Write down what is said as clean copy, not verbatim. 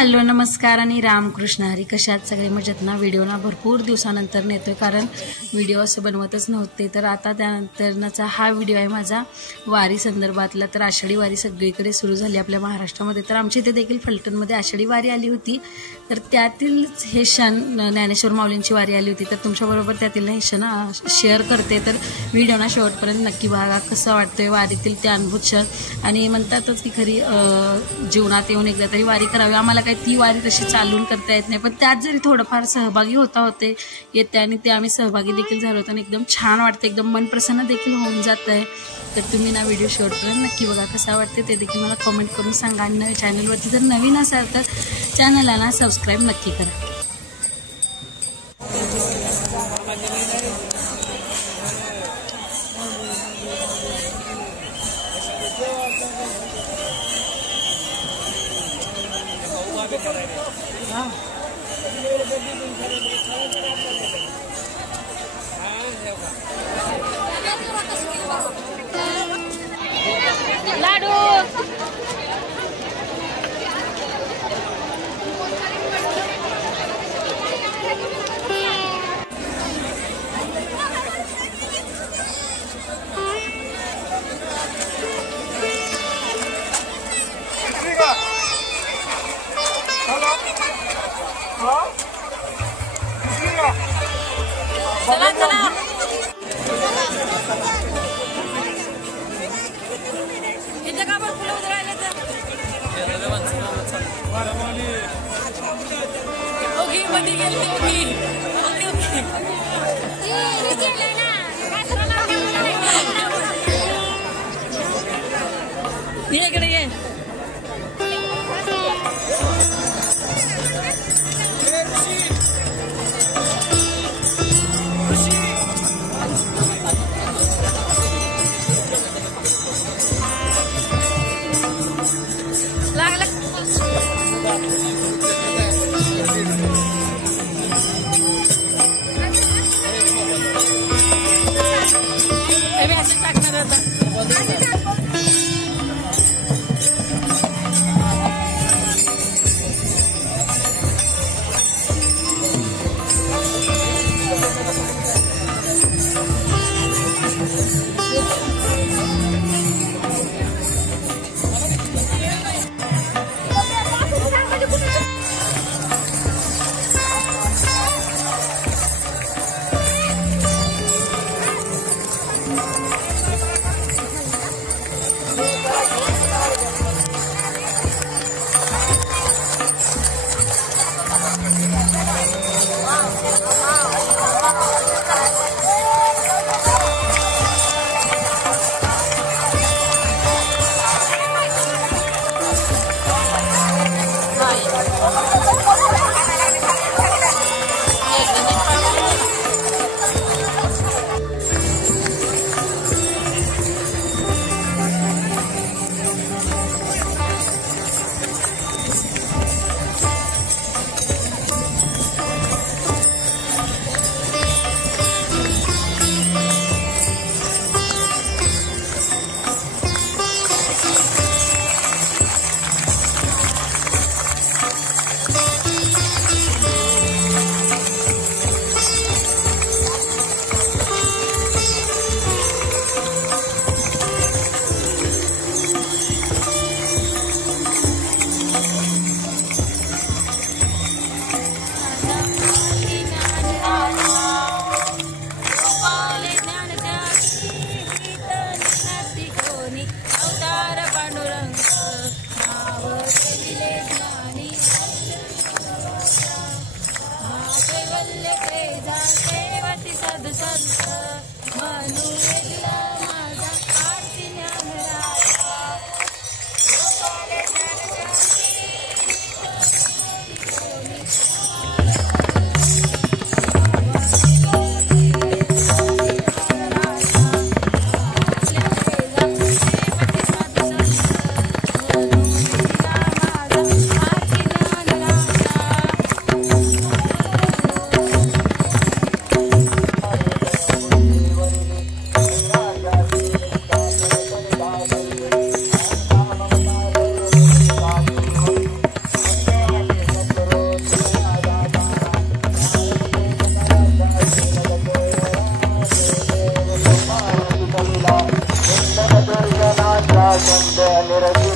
Hello नमस्कार आणि रामकृष्ण हरी. कशात सगळे मजेत ना. व्हिडिओना भरपूर दिवसानंतर नेतोय कारण व्हिडिओ असं बनवतच नव्हते. तर आता त्यानंतरचा हा व्हिडिओ आहे माझा वारी संदर्भातला. तर आषाढी वारी सगळीकडे सुरू झाली आपल्या महाराष्ट्रामध्ये. तर आमच्या इथे देखील फलटणमध्ये आषाढी वारी आली होती. तर त्यातीलच हे क्षण ज्ञानेश्वर माऊलींची वारी आली होती. तर तुमच्याबरोबर त्यातील हे क्षण शेअर करते. तर व्हिडिओना शेवटपर्यंत नक्की बघा. कसं वाटतंय वारीतील ते अनुभव क्षण. आणि म्हणतातच की खरी जीवनात येऊन एकदा तरी वारी करावी. आम्हाला काही ती वारी तशी चालून करता येत नाही, पण त्यात जरी थोडंफार सहभागी होते येते आणि ते आम्ही सहभागी देखील झालो होतो आणि एकदम छान वाटतं, एकदम मन प्रसन्न देखील होऊन जात आहे. तर तुम्ही ना व्हिडिओ शेवटपर्यंत नक्की बघा. कसा वाटते ते देखील मला कमेंट करून सांगा. आणि चॅनलवरती जर नवीन असाल तर चॅनलला ना सबस्क्राईब नक्की करा. लाडू चला चला इथे का बरं फुलं उधळायला ओके मध्ये गेले ओके ये इकडे ये. चंद निरती